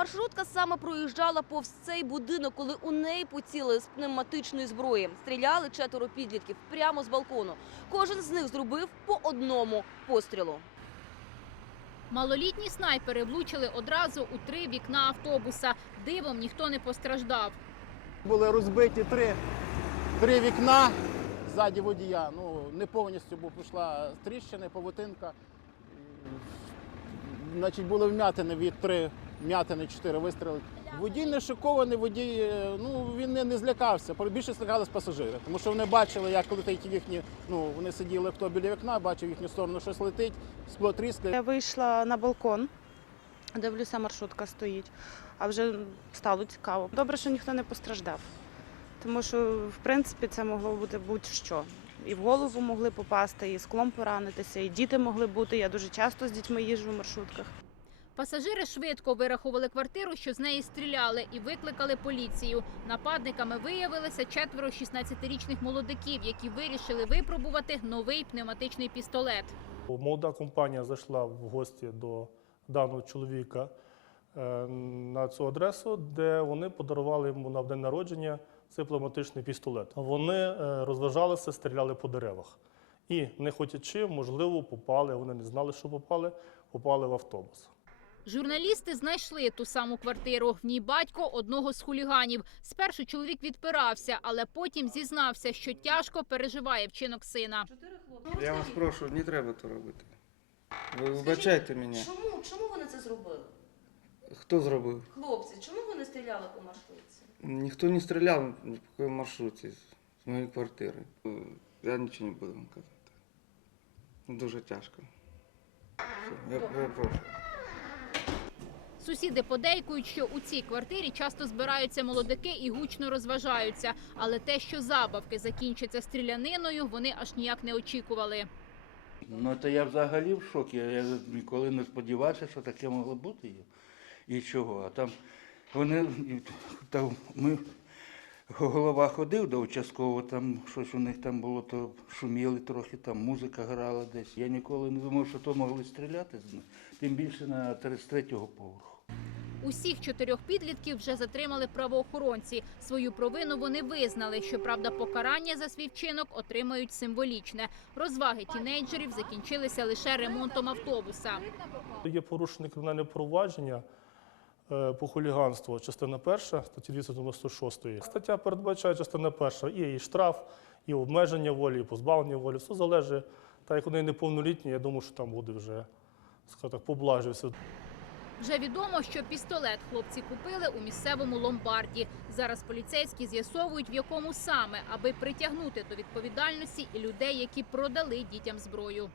Маршрутка саме проїжджала повз цей будинок, коли у неї поцілили з пневматичної зброї. Стріляли четверо підлітків прямо з балкону. Кожен з них зробив по одному пострілу. Малолітні снайпери влучили одразу у три вікна автобуса. Дивом ніхто не постраждав. Були розбиті три, три вікна ззаді водія. Ну, не повністю, бо пішла тріщина, павутинка. Значить, були вмятини від три вмятини, чотири вистріли. Водій не шокований, водій е, ну, він не, не злякався. Більше злякались пасажири, тому що вони бачили, як летить їхні, ну, вони сиділи хто біля вікна, бачив їхню сторону, щось летить, скло тріскає. Я вийшла на балкон, дивлюся, маршрутка стоїть, а вже стало цікаво. Добре, що ніхто не постраждав, тому що, в принципі, це могло бути будь-що. І в голову могли попасти, і склом поранитися, і діти могли бути. Я дуже часто з дітьми їжджу в маршрутках. Пасажири швидко вирахували квартиру, що з неї стріляли, і викликали поліцію. Нападниками виявилися четверо 16-річних молодиків, які вирішили випробувати новий пневматичний пістолет. Молода компанія зайшла в гості до даного чоловіка на цю адресу, де вони подарували йому на день народження цей пневматичний пістолет. Вони е, розважалися, стріляли по деревах. І, не хотячи, можливо, попали, вони не знали, що попали, попали в автобус. Журналісти знайшли ту саму квартиру. В ній батько одного з хуліганів. Спершу чоловік відпирався, але потім зізнався, що тяжко переживає вчинок сина. Я вас прошу, не треба то робити. Ви вибачайте мене. Чому? Чому вони це зробили? Хто зробив? Хлопці, чому вони стріляли по маршрутці? Ніхто не стріляв ні по якій маршруті з моєї квартири. Я нічого не буду вам казати. Дуже тяжко. Все, я, я прошу. Сусіди подейкують, що у цій квартирі часто збираються молодики і гучно розважаються. Але те, що забавки закінчаться стріляниною, вони аж ніяк не очікували. Ну, то я взагалі в шокі. Я ніколи не сподівався, що таке могло бути. І- чого? А там вони там ми голова ходив до участкового, там щось у них там було, то шуміли трохи, там музика грала десь. Я ніколи не думав, що то могли стріляти з них, тим більше на 33-го поверху. Усіх чотирьох підлітків вже затримали правоохоронці. Свою провину вони визнали. Щоправда, покарання за свій вчинок отримають символічне. Розваги тінейджерів закінчилися лише ремонтом автобуса. Є порушене кримінальне провадження по хуліганству, частина перша, статті 296. Стаття передбачає частина перша, і штраф, і обмеження волі, і позбавлення волі. Все залежить. Так як вони неповнолітні, я думаю, що там буде вже, скажімо так, поблажився. Вже відомо, що пістолет хлопці купили у місцевому ломбарді. Зараз поліцейські з'ясовують, в якому саме, аби притягнути до відповідальності і людей, які продали дітям зброю.